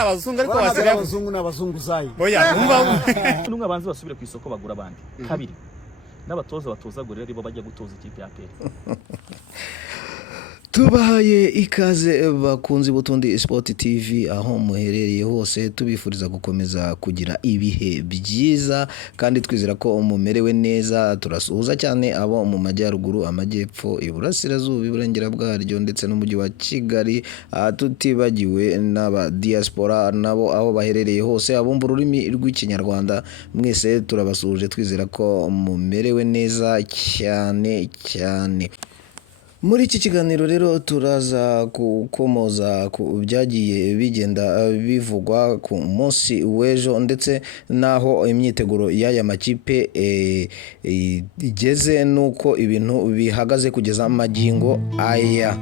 bari abazungu ariko basigaye abazungu n'abazunguzayi. Oya umva numwe abanze basubire ku isoko bagura abandi kabiri n'abatoza batozagurira aribo bajya gutoza ikipe ya APR. Tubahaye ikaze bakunzi butundi Sport TV aho muherereye hose, tubifuriza gukomeza kugira ibihe byiza kandi twizera ko mumerewe neza. Turasuhuza cyane abo mu majyaruguru, amajyepfo, iburasirazuba, iburengera bwaryo ndetse n'umujyi wa Kigali, tutibagiwe n'aba diaspora nabo aho baherereye hose, abumva ururimi rw'ikinyarwanda. Mwese turabasuhuje twizera ko mumerewe neza cyane cyane. Muri iki kiganiro rero turaza gukomoza ku byagiye bigenda bivugwa ku munsi w'ejo ndetse naho imyiteguro y'aya makipe igeze nuko ibintu bihagaze kugeza magingo aya.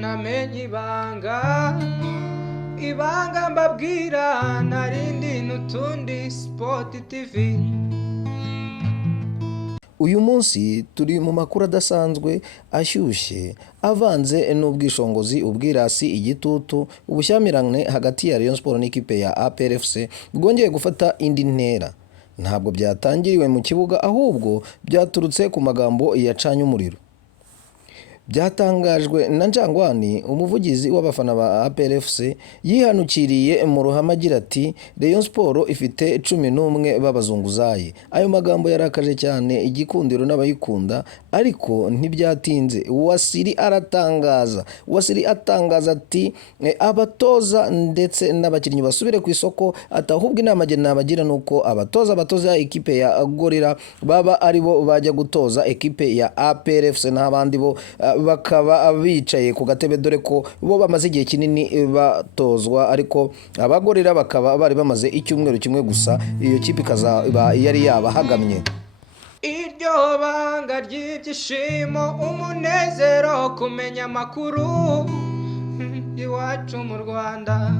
Namenye ibanga mbabwira narindi n'utundi Sport TV. Uyu munsi turi mu makuru adasanzwe ashyushye avanze n'ubwishongozi, ubwirasi, igitutu, ubushyamirane hagati ya Rayon Sport n'ikipe ya APR FC bwongeye gufata indi ntera. Ntabwo byatangiriwe mu kibuga ahubwo byaturutse ku magambo yacanye umuriro. Byatangajwe na Njangwani, umuvugizi w'abafana ba APR FC, yihanukiriye mu ruhame agira ati Rayon Sport ifite 11 b'abazunguzayi. Ayo magambo yarakaje cyane igikundiro n'abayikunda, ariko ntibyatinze Wasiri atangaza ati abatoza ndetse n'abakinnyi basubire ku isoko, atahubwo inama nabagira nuko abatoza ekipe ya Gorilla baba aribo bajya gutoza ekipe ya APR FC n'abandi bo bakaba bicaye ku gatebe, dore ko bo bamaze igihe kinini batozwa, ariko abagorera bakaba bari bamaze icyumweru kimwe gusa iyo kipe ikazaba yari yabahagamye. Iryo banga ry'ibyishimo, umunezero, kumenya amakuru iwacu mu Rwanda,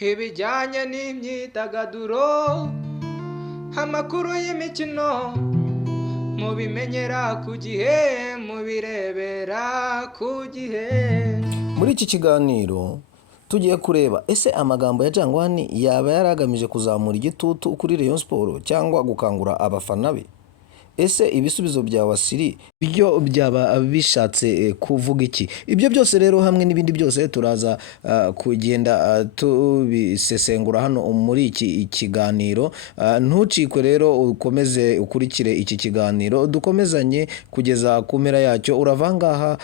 ibijyanye n'imyidagaduro, amakuru y'imikino, mubimenyera ku gihe, mubirebera ku gihe. Muri iki kiganiro tugiye kureba ese amagambo ya Njangwani yaba yaragamije kuzamura igitutu kuri Rayon Sport cyangwa gukangura abafana be. Ese ibisubizo bya Wasiri byo byaba bishatse kuvuga iki? Ibyo byose rero hamwe n'ibindi byose turaza kugenda tubisesengura hano muri iki kiganiro. Ntucikwe rero ukomeze ukurikire iki kiganiro, dukomezanye kugeza ku mpera yacyo. Uravangaha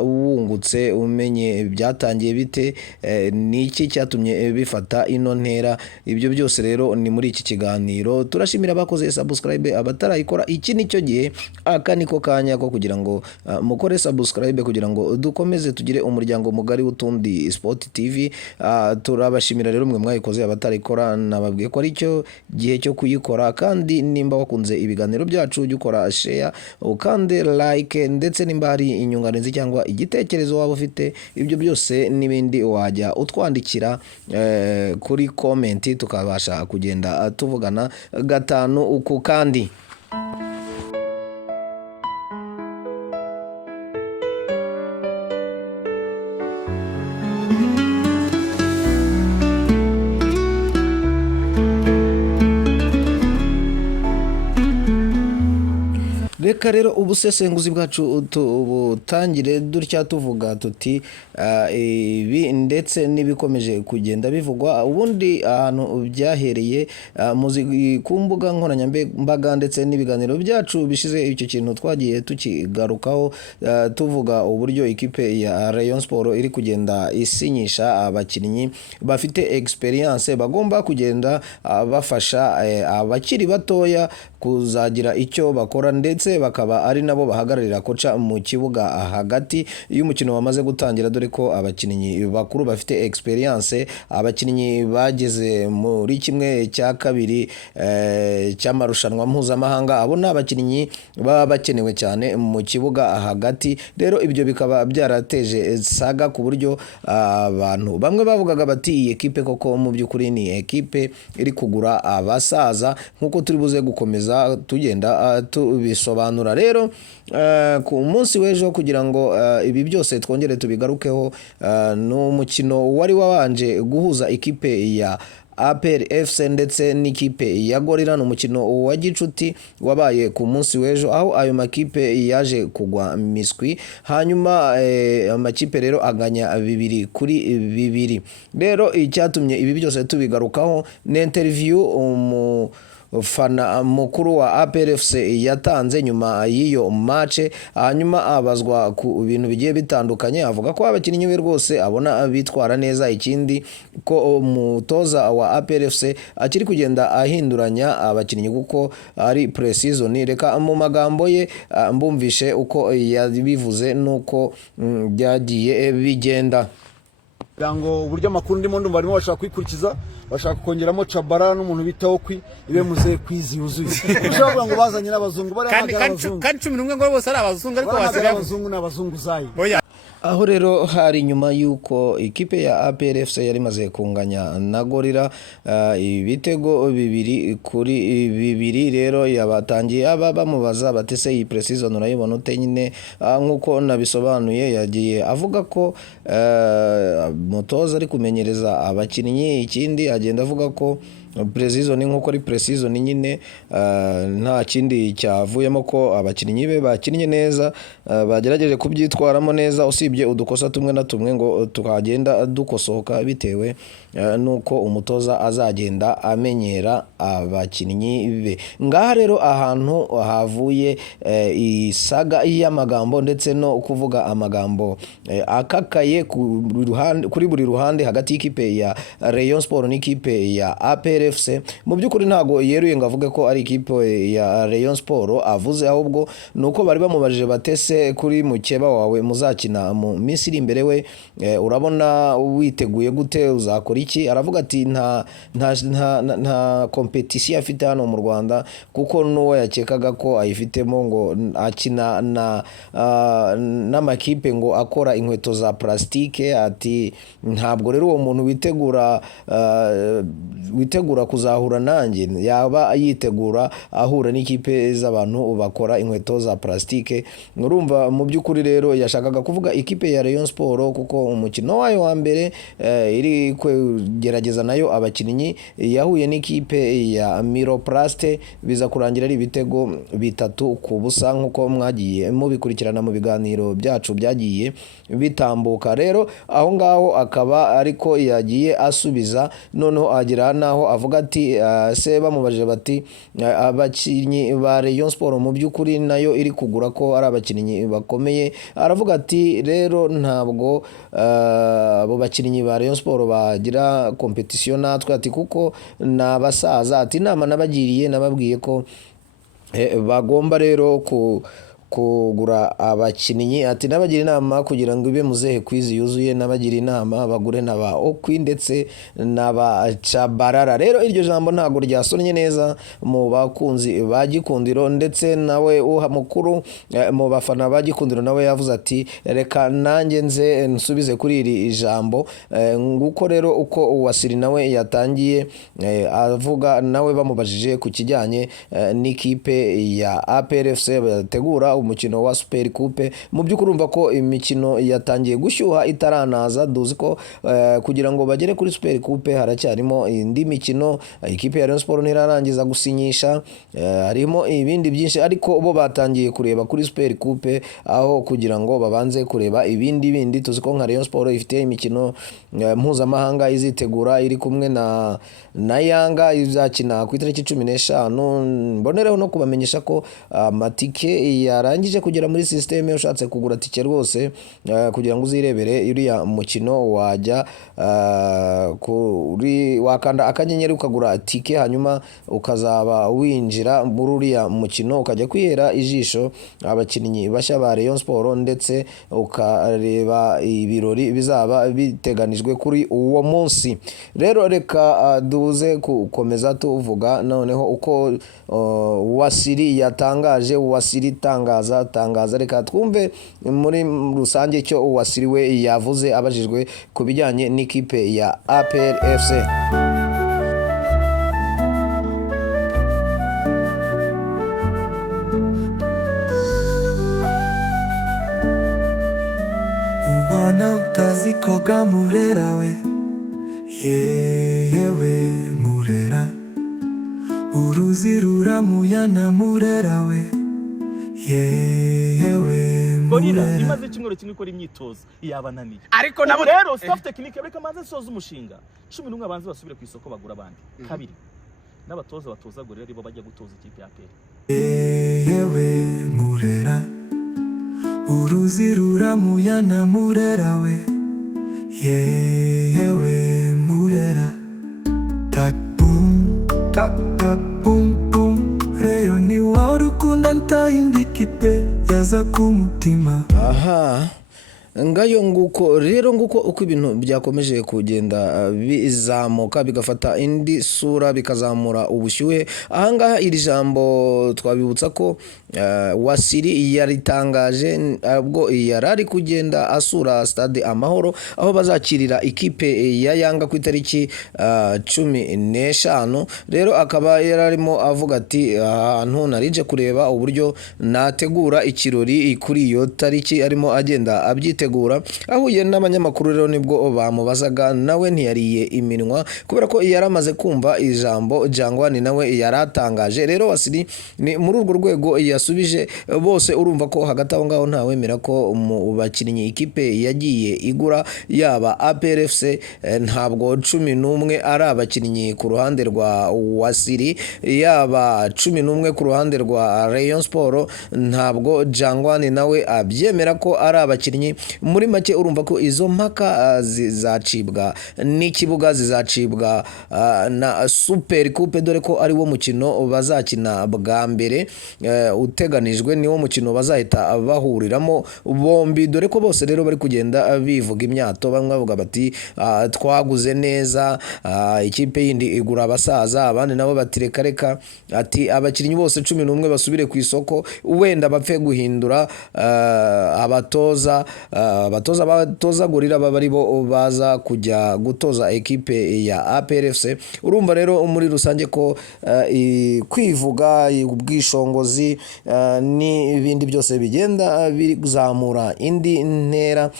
wungutse umenye byatangiye bite, niki cyatumye bifata ino ntera. Ibyo byose rero ni muri iki kiganiro. Turashimira abakoze subscribe, abatarayikora iki nicyo gihe, aka niko kanya ko kugira ngo mukore subscribe kugira ngo dukomeze tugire umuryango mugari w'utundi Sport TV. Turabashimira rero mwe mwayikoze, abatarikora nababwiye ko ari cyo gihe cyo kuyikora, kandi nimba wakunze ibiganiro byacu ujye ukora share, ukande like, ndetse nimba hari inyunganizi cyangwa igitekerezo waba ufite, ibyo byose n'ibindi wajya utwandikira kuri comment, tukabasha kugenda tuvugana gatanu uku kandi. Reka rero ubusesenguzi bwacu tubutangire dutya tuvuga tuti ibi ndetse n'ibikomeje kugenda bivugwa. Ubundi ahantu byahereye ku mbuga nkoranyambaga ndetse n'ibiganiro byacu bishize, icyo kintu twagiye tukigarukaho tuvuga uburyo ikipe ya Rayon Sport iri kugenda isinyisha abakinnyi bafite experience bagomba kugenda bafasha abakiri batoya kuzagira icyo bakora ndetse bakaba ari nabo bahagararira koca mu kibuga hagati iyo umukino wamaze gutangira, dore ko abakinnyi bakuru bafite experience, abakinnyi bageze muri kimwe cya kabiri cy'amarushanwa mpuzamahanga, abo ni abakinnyi baba bakenewe cyane mu kibuga hagati. Rero ibyo bikaba byarateje saga ku buryo abantu bamwe bavugaga bati iyi ekipe koko mu by'ukuri ni ekipe iri kugura abasaza, nk'uko turi buze gukomeza tugenda tubisobanura. Rero ku munsi w'ejo kugira ngo ibi byose twongere tubigarukeho, ni umukino wari wabanje guhuza ikipe ya APR FC ndetse n'ikipe ya Gorilla, ni umukino wa gicuti wabaye ku munsi w'ejo, aho ayo makipe yaje kugwa miswi, hanyuma amakipe rero aganya 2-2. Rero icyatumye ibi byose tubigarukaho ni interview fana mukuru wa APR FC yatanze nyuma y'iyo match, hanyuma abazwa ku bintu bigiye bitandukanye, avuga ko abakinnyi be rwose abona bitwara neza, ikindi ko umutoza wa APR FC akiri kugenda ahinduranya abakinnyi kuko ari pre-season. Reka mu magambo ye mbumvishe uko yabivuze nuko byagiye bigenda. ngo uburyo amakuru ndimo ndumva barimo bashaka kwikurikiza, bashaka kongeramo Cabara n'umuntu bitaho ibe muze kwizi yuzuye. Ushobora ngo bazanye n'abazungu bari abazungu kandi 11 ngo bose ari abazungu, ariko basigaye abazungu n'abazungu zayi. Aho rero hari nyuma y'uko ikipe ya APR FC yari maze kunganya na Gorilla ibitego 2-2. Rero yabatangiye bamubaza batese iyi pre-season urayibona ute nyine, nk'uko nabisobanuye yagiye avuga ko mutoza ari kumenyereza abakinnyi, ikindi agenda avuga ko pre-season nk'uko ari pre-season nyine nta kindi cyavuyemo, ko abakinnyi be bakinnye neza, bagerageje kubyitwaramo neza, usibye udukosa tumwe na tumwe ngo tukagenda dukosoka bitewe nuko umutoza azagenda amenyera abakinnyi be. Ngaha rero ahantu havuye isaga y'amagambo ndetse no kuvuga amagambo akakaye kuri buri ruhande hagati y'ikipe ya Rayon Sport n'ikipe ya APR FC. Mu by'ukuri ntago yeruye ngo avuge ko ari ikipe ya Rayon Sport avuze, ahubwo nuko bari bamubajije batese kuri mukeba wawe muzakina mu minsi iri imbere, we urabona witeguye gute, uzakora iki? Aravuga ati nta competition afite hano mu Rwanda, kuko nuwo yakekaga ko ayifitemo ngo akina n'amakipe ngo akora inkweto za plastike. Ati ntabwo rero uwo muntu witegura kuzahura nanjye, yaba yitegura ahura n'ikipe z'abantu bakora inkweto za plastike. Urumva mu by'ukuri rero yashakaga kuvuga ikipe ya Rayon Sport, kuko umukino wayo wa mbere iri kugerageza nayo abakinnyi yahuye n'ikipe ya Miroplast, biza kurangira ari ibitego 3-0 nk'uko mwagiye mubikurikirana mu biganiro byacu byagiye bitambuka. Rero aho ngaho akaba ariko yagiye asubiza, noneho agira naho avuga ati se bamubajije bati abakinnyi ba Rayon Sport mu by'ukuri nayo iri kugura ko ari abakinnyi bakomeye. Aravuga ati rero ntabwo abo bakinnyi ba Rayon Sport bagira competition natwe, ati kuko nabasaza. Ati inama nabagiriye nababwiye ko bagomba rero kugura abakinnyi, ati nabagira inama kugira ngo ibe muzehe kwizi yuzuye, nabagira inama bagure n'aba Okwi ndetse n'aba Cabarara. Rero iryo jambo ntago ryasonnye neza mu bakunzi ba Gikundiro, ndetse nawe mukuru mu bafana ba Gikundiro nawe yavuze ati reka nanjye nze nsubize kuri iri jambo. Nguko rero uko Uwasiri nawe yatangiye avuga, nawe bamubajije ku kijyanye n'ikipe ya APR FC bategura umukino wa Super Coupe. Mu by'ukuri urumva ko imikino yatangiye gushyuha itaranaza, duzi ko kugira ngo bagere kuri Super Coupe haracyarimo indi mikino. Ikipe ya Rayon Sport ntirarangiza gusinyisha, harimo ibindi byinshi, ariko bo batangiye kureba kuri Super Coupe aho kugira ngo babanze kureba ibindi. Tuzi ko nka Rayon Sport ifite imikino mpuzamahanga izitegura, iri kumwe na Yanga izakina ku itariki 15. Mbonereho no kubamenyesha ko amatike warangije kugera muri system ushatse kugura tike rwose kugira ngo uzirebere uriya mukino wajya kuri wakanda akanyenyeri ukagura tike hanyuma ukazaba winjira muri uriya mukino ukajya kwihera ijisho abakinnyi bashya ba Rayon Sport ndetse ukareba ibirori bizaba biteganijwe kuri uwo munsi. Rero reka duze gukomeza tuvuga noneho uko Wasiri yatangaje. Wasiri tangaza reka twumve muri rusange icyo Wasiri we yavuze abajijwe ku bijyanye n'ikipe ya APR FC. Umwana utazi koga murera we, yewe murera, uruzi ruramuyana murera we, yewe Gorilla murera. imaze icyumweru kimwe ikora imyitozo yabananiye. ariko nabo Rero staff technique reka manze soza umushinga 11 abanze basubire ku isoko bagura abandi. Kabiri n'abatoza batoza Gorilla aribo bajya gutoza ikipe ya APR. Yewe murera, uruzi ruramuyana murera we, yewe murera. Tak boom, tak boom boom, reyo ni wa rukunda ntahindikite yaza kumutima. Aha ngayo nguko rero nguko uko ibintu byakomeje kugenda bizamuka bigafata indi sura bikazamura ubushyuhe. Ahangaha iri jambo twabibutsa ko Wasiri yaritangaje ubwo yarari kugenda asura stade Amahoro aho bazakirira ikipe ya Yanga ku itariki 15. Rero akaba yararimo avuga ati ahantu narije kureba uburyo nategura ikirori kuri iyo tariki, arimo agenda abyitegura. Ahuye n'abanyamakuru rero nibwo bamubazaga nawe ntiyariye iminwa kubera ko yaramaze kumva ijambo Jangwani nawe yaratangaje. Rero Wasiri ni muri urwo rwego yasubije bose. Urumva ko hagati aho ngaho ntawemera ko mu bakinnyi ikipe yagiye igura yaba APR FC ntabwo 11 ari abakinnyi ku ruhande rwa Wasiri, yaba 11 ku ruhande rwa Rayon Sport ntabwo Jangwani nawe abyemera ko ari abakinnyi. Muri make urumva ko izo mpaka zizacibwa n'ikibuga, zizacibwa na Super Coupe, dore ko ari wo mukino bazakina bwa mbere uteganijwe, ni wo mukino bazahita bahuriramo bombi, dore ko bose rero bari kugenda bivuga imyato. Bamwe bavuga bati twaguze neza, ikipe yindi igura abasaza, abandi nabo batireka reka ati abakinnyi bose 11 basubire ku isoko, wenda bapfe guhindura abatoza Gorilla baba ari bo baza kujya gutoza ekipe ya APR FC. Urumva rero muri rusange ko kwivuga ubwishongozi n'ibindi byose bigenda bizamura indi ntera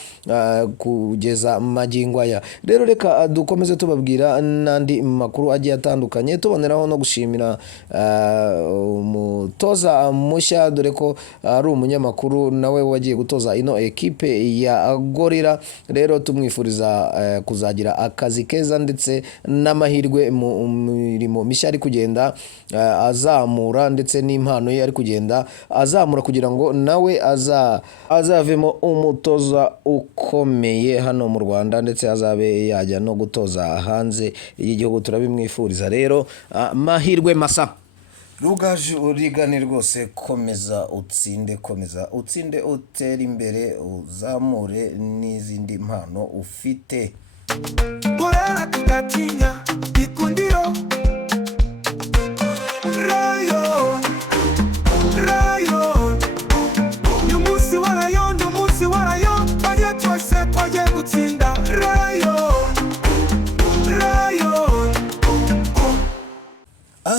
kugeza magingo aya. Rero reka dukomeze tubabwira n'andi makuru agiye atandukanye, tuboneraho no gushimira umutoza mushya, dore ko ari umunyamakuru nawe wagiye gutoza ino ekipe ya Gorilla. Rero tumwifuriza kuzagira akazi keza ndetse n'amahirwe mu mirimo mishya ari kugenda azamura, ndetse n'impano ye ari kugenda azamura kugira ngo nawe azavemo umutoza ukomeye hano mu Rwanda, ndetse azabe yajya no gutoza hanze y'igihugu. Turabimwifuriza rero mahirwe masa. Rugaju urigane rwose, komeza utsinde utera imbere, uzamure n'izindi mpano ufite. Gorilla tutatinya ikundiro, Rayon umunsi warayo bajya twese twagiye gutsinda.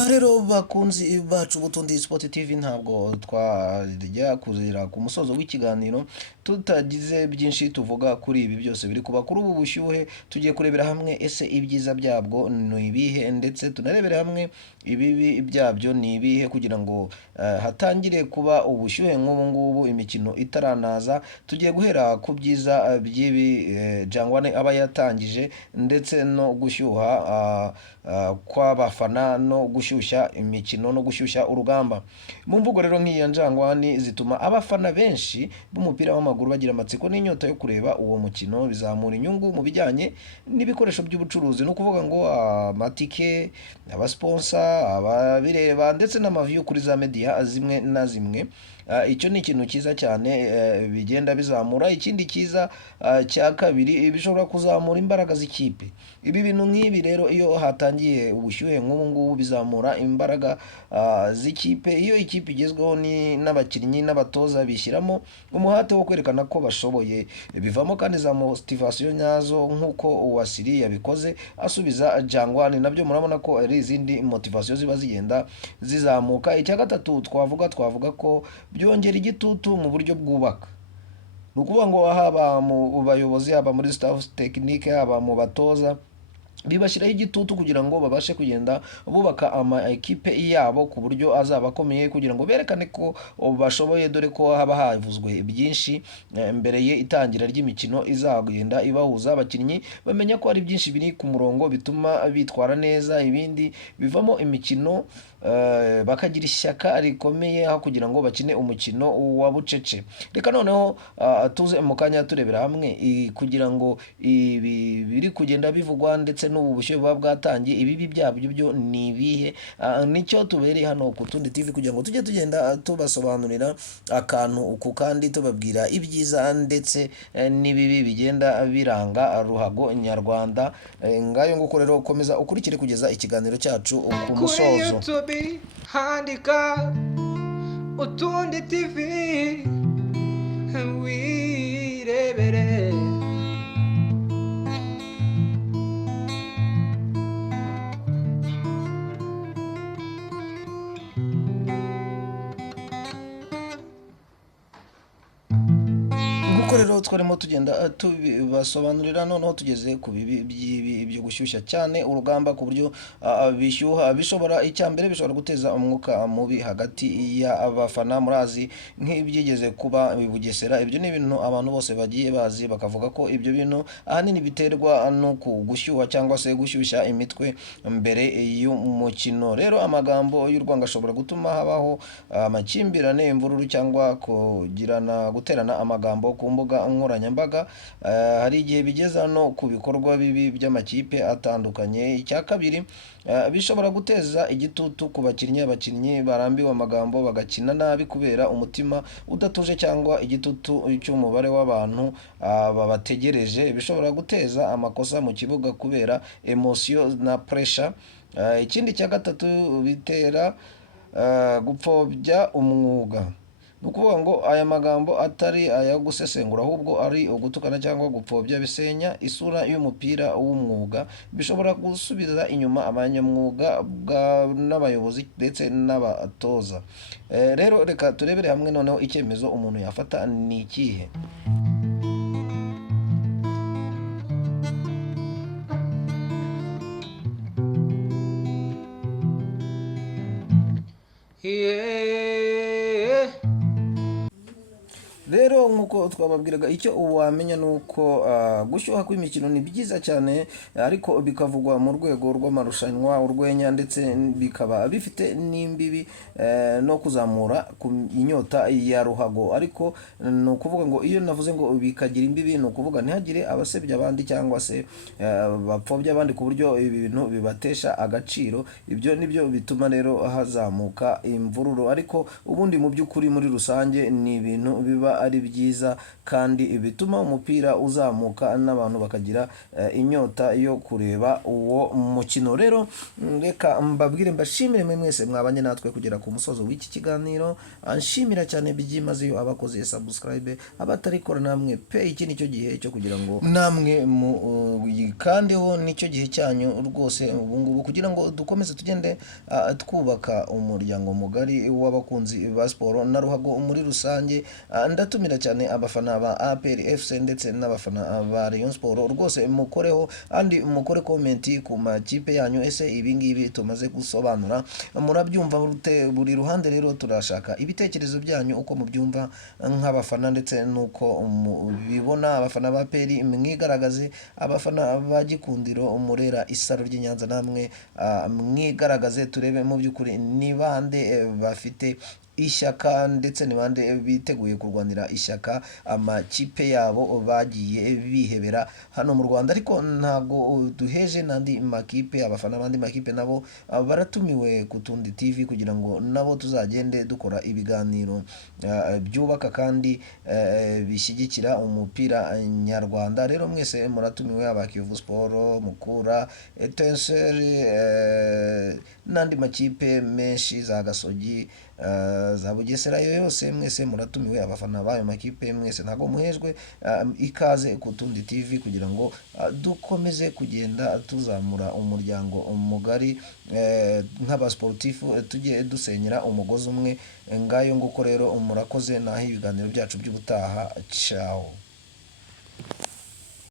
Rero bakunzi bacu Butundi Sport TV, ntabwo twajya kuzira ku musozo w'ikiganiro tutagize byinshi tuvuga kuri ibi byose biri kuba kuri ubu bushyuhe. Tugiye kurebera hamwe ese ibyiza byabwo ni ibihe, ndetse tunarebera hamwe ibibi byabyo ni ibihe, kugira ngo hatangire kuba ubushyuhe nk'ubu ngubu imikino itaranaza. Tugiye guhera ku byiza by'ibi Jangwani aba yatangije, ndetse no gushyuha kw'abafana no gushyushya imikino no gushyushya urugamba. Mu mvugo rero nk'iya njangwani zituma abafana benshi b'umupira w'amaguru bagira amatsiko n'inyota yo kureba uwo mukino, bizamura inyungu mu bijyanye n'ibikoresho by'ubucuruzi, no kuvuga ngo amatike, abasponsa, ababireba ndetse n'amaviyu kuri za media zimwe na zimwe. Icyo ni ikintu cyiza cyane bigenda bizamura. Ikindi cyiza cya kabiri, bishobora kuzamura imbaraga z'ikipe. Ibi bintu nk'ibi rero iyo hatangiye ubushyuhe nk'ubu ngubu bizamura imbaraga z'ikipe. Iyo ikipe igezweho n'abakinnyi n'abatoza bishyiramo umuhate wo kwerekana ko bashoboye, bivamo kandi za motivation nyazo nk'uko Uwasiri yabikoze asubiza Jangwani. Nabyo murabona ko ari izindi motivation ziba zigenda zizamuka. Icya gatatu twavuga ko byongera igitutu mu buryo bwubaka. Ni ukuvuga ngo haba mu bayobozi, haba muri staff technique, haba mu batoza, bibashyiraho igitutu kugira ngo babashe kugenda bubaka ama ekipe yabo ku buryo azaba akomeye, kugira ngo berekane ko bashoboye, dore ko haba havuzwe byinshi mbere ye itangira ry'imikino izagenda ibahuza. Abakinnyi bamenya ko hari byinshi biri ku murongo bituma bitwara neza, ibindi bivamo imikino bakagira ishyaka rikomeye aho kugira ngo bakine umukino wa bucece. Reka noneho tuze mu kanya turebera hamwe kugira ngo ibi biri kugenda bivugwa ndetse n'ubu bushyuhe buba bwatangiye, ibibi byabyo byo ni ibihe. Nicyo tubereye hano ku Tundi TV kugira ngo tujye tugenda tubasobanurira akantu ku kandi, tubabwira ibyiza ndetse n'ibibi bigenda biranga ruhago nyarwanda. Ngayo nguko rero komeza ukurikire kugeza ikiganiro cyacu ku musozo. Handika Utundi TV wirebere. Rero twarimo tugenda tubasobanurira, noneho tugeze ku bibi byo gushyushya cyane urugamba ku buryo bishyuha. Icyambere bishobora guteza umwuka mubi hagati y'abafana. Murazi nk'ibyigeze kuba i Bugesera, ibyo ni ibintu abantu bose bagiye bazi, bakavuga ko ibyo bintu ahanini biterwa no gushyuha cyangwa se gushyushya imitwe mbere y'umukino. Rero amagambo y'urwango ashobora gutuma habaho amakimbirane, imvururu cyangwa guterana amagambo ku mbuga nkoranyambaga. Hari igihe bigeza no ku bikorwa bibi by'amakipe atandukanye. Icya kabiri, bishobora guteza igitutu ku abakinnyi barambiwe amagambo bagakina nabi kubera umutima udatuje cyangwa igitutu cy'umubare w'abantu babategereje. Bishobora guteza amakosa mu kibuga kubera emotion na pressure. Ikindi cya gatatu, bitera gupfobya umwuga. Ni ukuvuga ngo aya magambo atari aya gusesengura, ahubwo ari ugutukana cyangwa gupfobya, bisenya isura y'umupira w'umwuga. Bishobora gusubiza inyuma abanyamwuga n'abayobozi ndetse n'abatoza. Rero reka turebere hamwe noneho icyemezo umuntu yafata ni ikihe. Rero nk'uko twababwiraga, icyo wamenya ni uko gushyuha kw'imikino ni byiza cyane, ariko bikavugwa mu rwego rw'amarushanwa, urwenya, ndetse bikaba bifite n'imbibi no kuzamura inyota ya ruhago. Ariko ni ukuvuga ngo iyo navuze ngo bikagira imbibi, ni ukuvuga ntihagire abasebya abandi cyangwa se bapfobya abandi ku buryo ibintu bibatesha agaciro. Ibyo nibyo bituma rero hazamuka imvururu. Ariko ubundi mu by'ukuri muri rusange ni ibintu biba ari byiza kandi bituma umupira uzamuka n'abantu bakagira inyota yo kureba uwo mukino. Rero reka mbabwire, mbashimire mwese mwabanye natwe kugera ku musozo w'iki kiganiro. Nshimira cyane byimazeyo abakoze subscribe, abatarikora namwe pe, iki nicyo gihe cyo kugira ngo namwe kandeho, nicyo gihe cyanyu rwose ubu ngubu, kugira ngo dukomeze tugende twubaka umuryango mugari w'abakunzi ba siporo na ruhago muri rusange. baratumira cyane abafana ba APR FC ndetse n'abafana ba Rayon Sport rwose mukoreho kandi mukore comment ku makipe yanyu. Ese ibi ngibi tumaze gusobanura murabyumva buri ruhande, rero turashaka ibitekerezo byanyu uko mubyumva nk'abafana ndetse nuko mubibona. Abafana ba APR mwigaragaze, abafana ba Gikundiro Murera Isaro ry'Inyanza namwe mwigaragaze, turebe mu by'ukuri ni bande bafite ishyaka ndetse ni bande biteguye kurwanira ishyaka amakipe yabo bagiye bihebera hano mu Rwanda. Ariko ntago duheje n'andi makipe, abafana bandi makipe nabo baratumiwe ku Tundi TV kugira ngo nabo tuzagende dukora ibiganiro byubaka kandi bishyigikira umupira nyarwanda. Rero mwese muratumiwe, aba Kiyovu Sport, Mukura, Etincelle n'andi makipe menshi, za Gasogi, za Bugesera, yose mwese muratumiwe. Abafana bayo makipe mwese ntago muhejwe, ikaze ku Tundi TV kugira ngo dukomeze kugenda tuzamura umuryango mugari nk'abasportifu, tujye dusenyera umugozi umwe. Ngayo nguko rero murakoze, naho ibiganiro byacu by'ubutaha. Ciao.